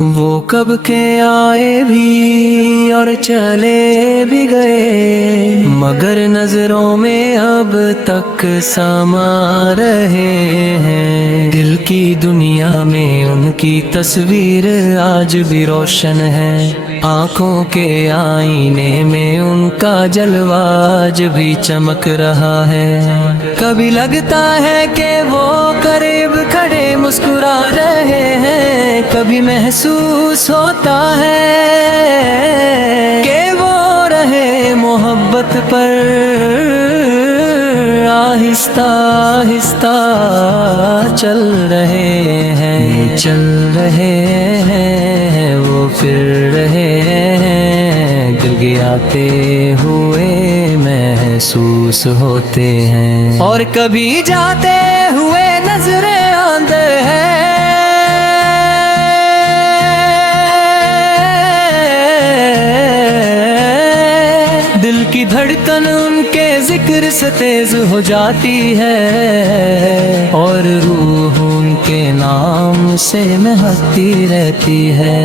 وہ کب کے آئے بھی اور چلے بھی گئے، مگر نظروں میں اب تک سما رہے ہیں۔ دل کی دنیا میں ان کی تصویر آج بھی روشن ہے، آنکھوں کے آئینے میں ان کا جلوہ آج بھی چمک رہا ہے۔ کبھی لگتا ہے کہ وہ قریب کھڑے مسکرا رہے ہیں، کبھی محسوس ہوتا ہے کہ وہ رہے محبت پر آہستہ آہستہ چل رہے ہیں، چل رہے ہیں، وہ پھر رہے ہیں، دل گراتے ہوئے محسوس ہوتے ہیں، اور کبھی جاتے ہوئے نظریں آندے ہیں۔ دل کی دھڑکن ان کے ذکر سے تیز ہو جاتی ہے، اور روح ان کے نام سے مہکتی رہتی ہے۔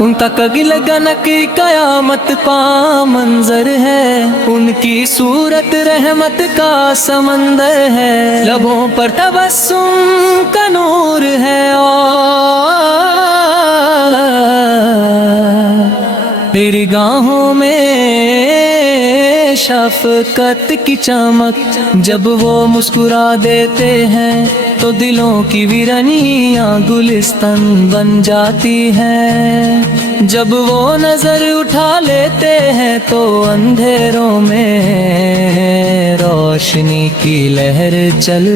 ان کا کگل گنک قیامت پا منظر ہے، ان کی صورت رحمت کا سمندر ہے، لبوں پر تبسم کا نور ہے، اور نگاہوں میں شفقت کی چمک۔ جب وہ مسکرا دیتے ہیں تو دلوں کی ویرانیاں گلستان بن جاتی ہیں، جب وہ نظر اٹھا لیتے ہیں تو اندھیروں میں روشنی کی لہر چل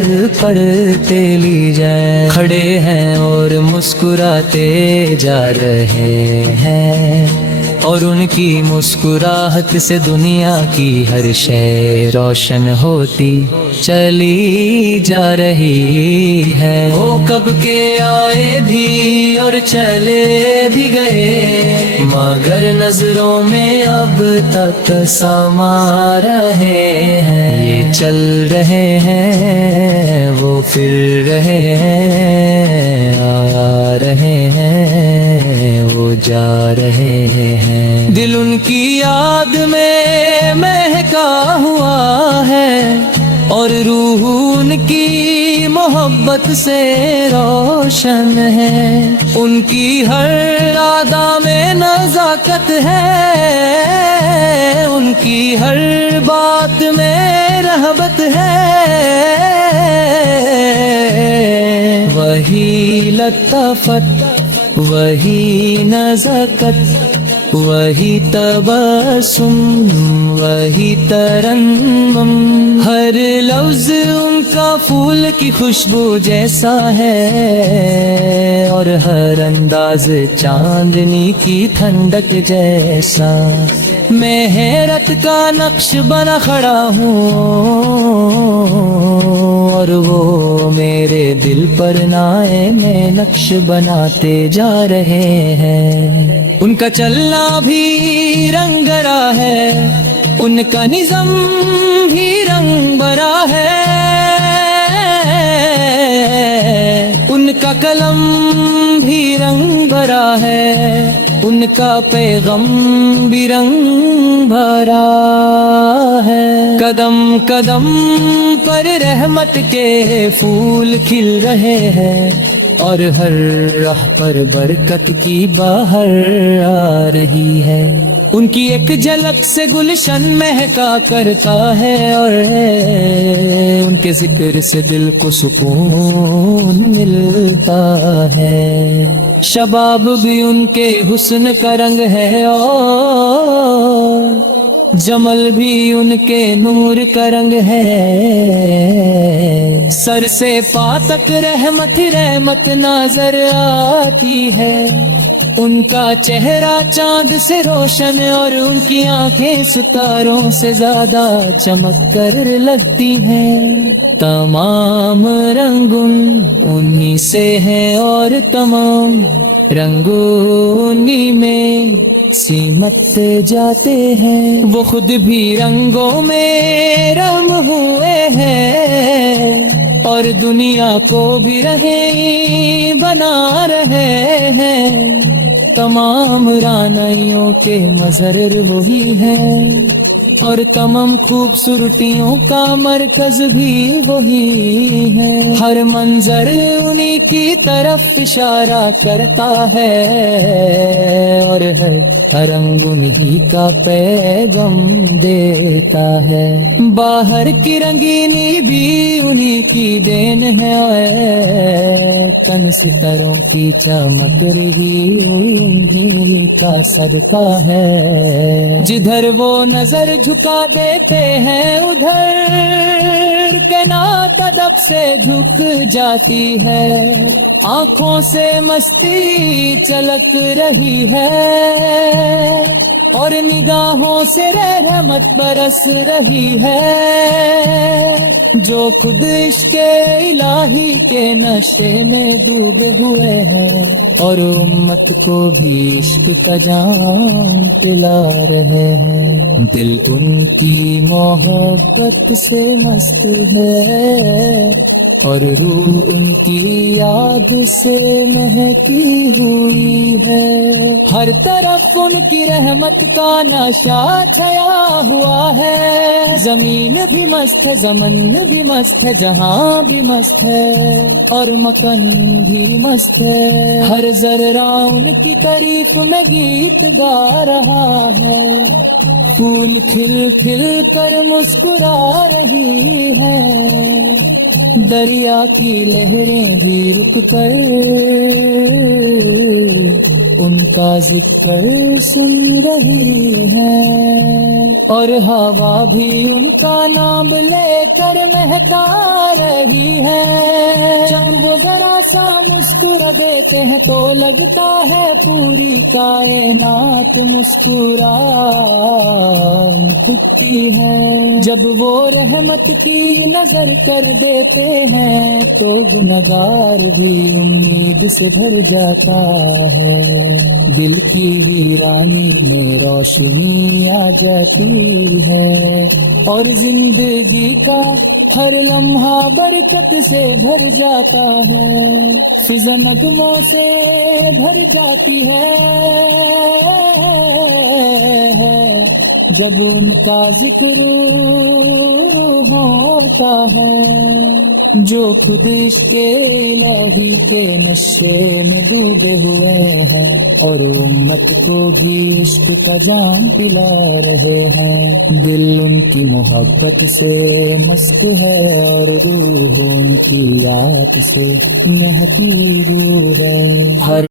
پڑتے لی جائے۔ کھڑے ہیں اور مسکراتے جا رہے ہیں، اور ان کی مسکراہٹ سے دنیا کی ہر شے روشن ہوتی چلی جا رہی ہے۔ وہ کب کے آئے بھی اور چلے بھی گئے، مگر نظروں میں اب تک سما رہے ہیں۔ یہ چل رہے ہیں، وہ پھر رہے ہیں، آ رہے ہیں، وہ جا رہے ہیں۔ دل ان کی یاد میں مہکا ہوا ہے، اور روح ان کی محبت سے روشن ہے۔ ان کی ہر ادا میں نزاکت ہے، ان کی ہر بات میں رحمت ہے، وہی لطافت، وہی نزاکت، وہی تبسم، وہی ترنم۔ ہر لفظ ان کا پھول کی خوشبو جیسا ہے، اور ہر انداز چاندنی کی ٹھنڈک جیسا۔ میں حیرت کا نقش بنا کھڑا ہوں، اور وہ میرے دل پر نائے میں نقش بناتے جا رہے ہیں۔ ان کا چلنا بھی رنگ برا ہے، ان کا نظم بھی رنگ برا ہے، ان کا قلم بھی رنگ بھرا ہے، ان کا پیغام بھی رنگ بھرا ہے۔ قدم قدم پر رحمت کے پھول کھل رہے ہیں، اور ہر راہ پر برکت کی بہار آ رہی ہے۔ ان کی ایک جھلک سے گلشن مہکا کرتا ہے، اور ان کے ذکر سے دل کو سکون ملتا ہے۔ شباب بھی ان کے حسن کا رنگ ہے، اور جمل بھی ان کے نور کا رنگ ہے۔ سر سے پا تک رحمت رحمت نظر آتی ہے، ان کا چہرہ چاند سے روشن، اور ان کی آنکھیں ستاروں سے زیادہ چمک کر لگتی ہیں۔ تمام رنگ انہی سے ہیں، اور تمام رنگ انہی میں سمٹ جاتے ہیں۔ وہ خود بھی رنگوں میں رم ہوئے ہیں، اور دنیا کو بھی رہیں بنا رہے ہیں، تمام رانائیوں کے مظہر وہی ہیں، اور تمام خوبصورتیوں کا مرکز بھی وہی ہے، ہر منظر انہی کی طرف اشارہ کرتا ہے، اور ہر رنگ انہی کا پیغام دیتا ہے، باہر کی رنگینی بھی انہی کی دین ہے، تن ستاروں کی چمک رہی انہی کا صدقہ ہے، جدھر وہ نظر جھکا دیتے ہیں ادھر کائنات ادب سے جھک جاتی ہے، آنکھوں سے مستی چلک رہی ہے، اور نگاہوں سے رحمت برس رہی ہے، جو خود عشق الہی کے نشے میں ڈوبے ہوئے ہیں، اور امت کو بھی عشق کا جام پلا رہے ہیں، دل ان کی محبت سے مست ہے، اور روح ان کی یاد سے مہکی ہوئی ہے، ہر طرف ان کی رحمت کا نشہ چھایا ہوا ہے، زمین بھی مست ہے، زمن بھی مست ہے، جہاں بھی مست ہے، اور مکان بھی مست ہے، ہر ذرہ ان کی تعریف میں گیت گا رہا ہے، پھول کھل کھل کر مسکرا رہی ہے، دریا کی لہریں بھی رک کر ان کا ذکر سن رہی ہے، اور ہوا بھی ان کا نام لے کر مہکا رہی ہے، جب وہ ذرا سا مسکرا دیتے ہیں تو لگتا ہے پوری کائنات مسکرا اٹھتی ہے، جب وہ رحمت کی نظر کر دیتے ہیں تو گنہگار بھی امید سے بھر جاتا ہے، دل کی ویرانی میں روشنی آ جاتی ہے، اور زندگی کا ہر لمحہ برکت سے بھر جاتا ہے، فضا نغموں سے بھر جاتی ہے، جب ان کا ذکر ہوتا ہے، جو خود عشق الہی کے نشے میں ڈوبے ہوئے ہیں، اور امت کو بھی عشق کا جام پلا رہے ہیں، دل ان کی محبت سے مست ہے، اور روح ان کی یاد سے مہکی روح ہے، ہر